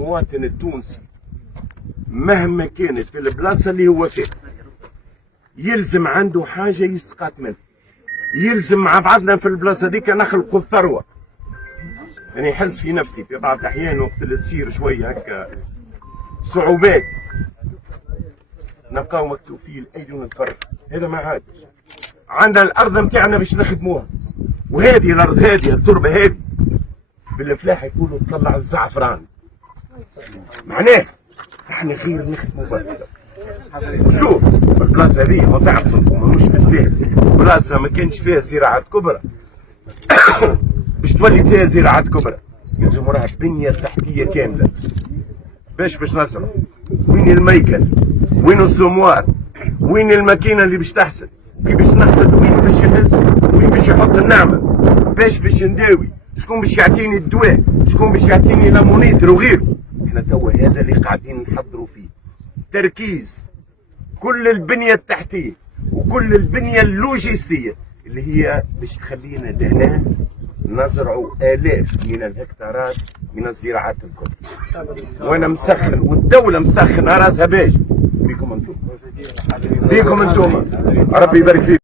المواطن التونسي مهما كانت في البلاصه اللي هو فيها يلزم عنده حاجه يستقات منها، يلزم مع بعضنا في البلاصه ديك نخلقوا الثروه. يعني يحس في نفسي في بعض الاحيان وقت اللي تصير شويه هكا صعوبات نلقاو مكتوب فيه الايدي ونتفرج، هذا ما عادش. عندنا الارض نتاعنا باش نخدموها، وهذه الارض هذه التربه هذه بالفلاحه يقولوا تطلع الزعفران، معناه احنا غير نخدموا برا. شوف البلاصه هذه ما تعرف مش بالسهل، بلاصه ما كانش فيها زراعات كبرى باش تولي فيها زراعات كبرى يلزم وراها بنيه تحتيه كامله باش نزرعوا. وين الميكن؟ وين الزموار؟ وين الماكينه اللي باش تحسد؟ كي باش نحسد؟ وين باش يهز؟ وين باش يحط النعمه؟ باش نداوي؟ شكون باش يعطيني الدواء؟ شكون باش يعطيني لامونيتر وغيره؟ احنا توا هذا اللي قاعدين نحضروا فيه، تركيز كل البنيه التحتيه وكل البنيه اللوجستيه اللي هي باش تخلينا لهنا نزرعوا آلاف من الهكتارات من الزراعات الكل. وانا مسخن والدوله مسخنه راسها باش بيكم انتم، ربي يبارك فيكم.